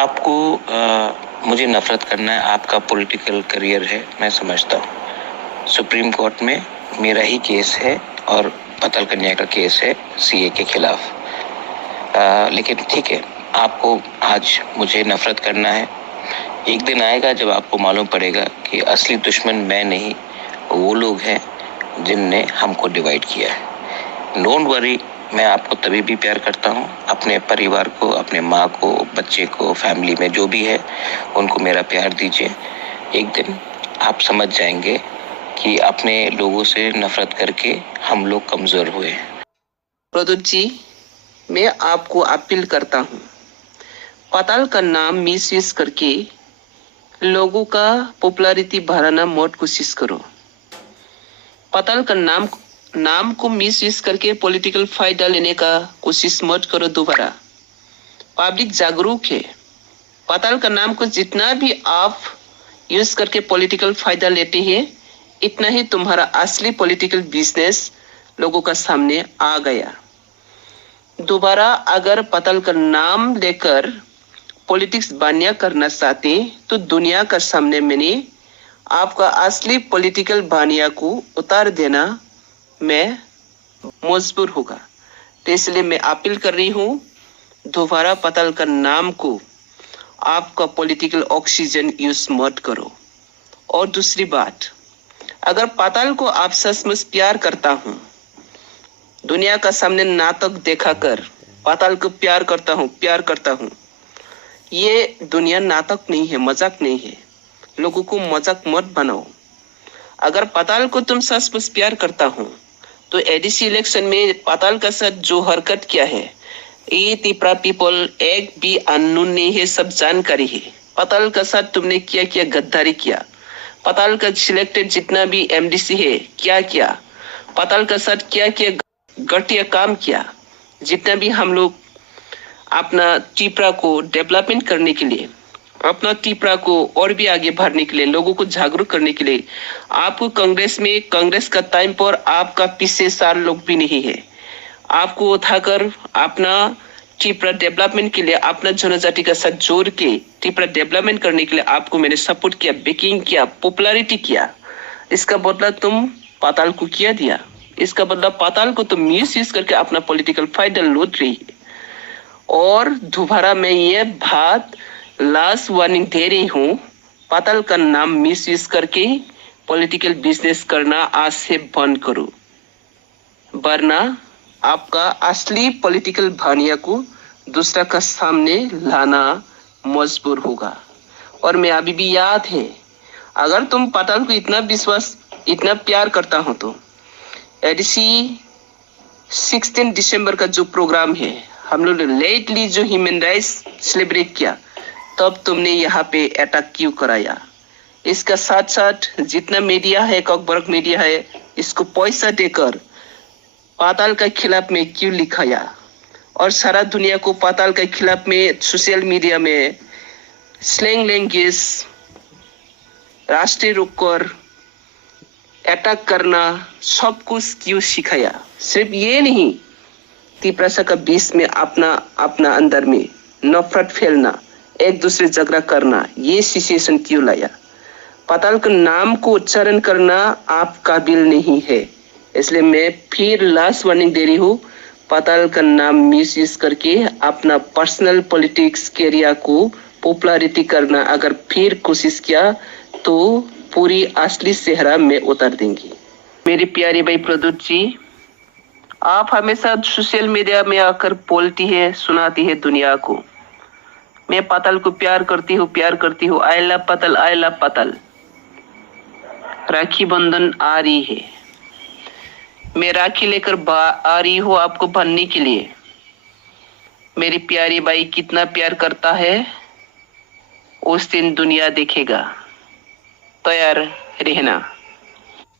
आपको मुझे नफरत करना है, आपका पॉलिटिकल करियर है, मैं समझता हूँ। सुप्रीम कोर्ट में मेरा ही केस है और पतल कन्या का केस है सीए के खिलाफ। लेकिन ठीक है, आपको आज मुझे नफरत करना है। एक दिन आएगा जब आपको मालूम पड़ेगा कि असली दुश्मन मैं नहीं, वो लोग हैं जिनने हमको डिवाइड किया है। डोंट वरी, मैं आपको तभी भी प्यार करता हूँ। अपने परिवार को, अपने माँ को, बच्चे को, फैमिली में जो भी है उनको मेरा प्यार दीजिए। एक दिन आप समझ जाएंगे कि अपने लोगों से नफरत करके हम लोग कमजोर हुए। प्रदोत जी, मैं आपको अपील करता हूँ, पताल का नाम मिसयूज करके लोगों का पॉपुलैरिटी बढ़ाना मत कोशिश करो। पताल का नाम को मिसयूज करके पॉलिटिकल फायदा लेने का कोशिश मत करो दोबारा। पब्लिक जागरूक है। पताल का नाम को जितना भी आप यूज करके पॉलिटिकल फायदा लेते हैं, इतना ही तुम्हारा असली पॉलिटिकल बिजनेस लोगों का सामने आ गया। दोबारा अगर पताल का नाम लेकर पॉलिटिक्स बानिया करना चाहते तो दुनिया का सामने मैंने आपका असली पॉलिटिकल बानिया को उतार देना मैं मजबूर होगा। तो इसलिए मैं अपील कर रही हूँ, दोबारा पताल का नाम को आपका पॉलिटिकल ऑक्सीजन यूज मत करो। और दूसरी बात, अगर पताल को आप सचमुच प्यार करता हूँ, दुनिया का सामने नाटक दिखाकर पताल को प्यार करता हूँ, ये दुनिया नाटक नहीं है, मजाक नहीं है। लोगों को मजाक मत बनाओ। अगर पताल को तुम सचमुच प्यार करता हूँ तो एडीसी इलेक्शन में पताल का साथ जो हरकत किया है, ये तिपरा पीपल एक भी अननोन नहीं है, सब जानकारी है। पताल का साथ तुमने क्या गद्दारी किया। पताल का सिलेक्टेड जितना भी एमडीसी है क्या किया, पताल का साथ क्या घटिया काम किया। जितना भी हम लोग अपना टिपरा को डेवलपमेंट करने के लिए, अपना टिपरा को और भी आगे बढ़ने के लिए, लोगों को जागरूक करने के लिए, आपको कांग्रेस का टाइम पर आपका पीछे 4 लोग भी नहीं है। आपको उठाकर अपना टिपरा डेवलपमेंट के लिए, अपना जनजाति का साथ जोड़ के टिपरा डेवलपमेंट करने के लिए आपको मैंने सपोर्ट किया, बैकिंग किया, पॉपुलैरिटी किया। इसका बदला तुम पताल को किया दिया। इसका बदला पताल को तुम मिसयूज करके अपना पॉलिटिकल फायदा लूट रही है। और दोबारा मैं ये बात लास्ट वार्निंग दे रही हूँ, पताल का नाम मिसयूज करके पॉलिटिकल बिजनेस करना आज से बंद करो, वरना आपका असली पॉलिटिकल भानिया को दूसरा का सामने लाना मजबूर होगा। और मैं अभी भी याद है, अगर तुम पताल को इतना प्यार करता हो तो एडीसी 16 दिसंबर का जो प्रोग्राम है, हम लोग लेटली जो ह्यूमन राइट्स सेलिब्रेट किया, तब तुमने यहाँ पे अटैक क्यों कराया? इसका साथ साथ जितना मीडिया है, कॉकबर्ग मीडिया है, इसको पैसा देकर पताल के खिलाफ में क्यों लिखाया? और सारा दुनिया को पताल के खिलाफ में सोशल मीडिया में स्लैंग लैंग्वेज, राष्ट्रीय रुख कर अटैक करना, सब कुछ क्यों सिखाया? सिर्फ ये नहीं, तिपरासा का बीच में अपना अंदर में नफरत फैलना, एक दूसरे झगड़ा करना, ये सिचुएशन क्यों लाया? पताल के नाम को उच्चारण करना आप काबिल नहीं है। इसलिए मैं फिर लास्ट वार्निंग दे रही हूँ, पताल का नाम मिसयूज करके अपना पर्सनल पॉलिटिक्स कैरियर को पॉपुलैरिटी करना अगर फिर कोशिश किया तो पूरी असली चेहरा में उतार देंगी। मेरी प्यारी भाई प्रदूत जी, आप हमेशा सोशल मीडिया में आकर बोलती है, सुनाती है दुनिया को, मैं पताल को प्यार करती हूँ, आई लव पताल, आई लव पताल। राखी बंधन आ रही है, मैं राखी लेकर आ रही हूँ आपको बांधने के लिए। मेरी प्यारी भाई कितना प्यार करता है, उस दिन दुनिया देखेगा। तैयार रहना।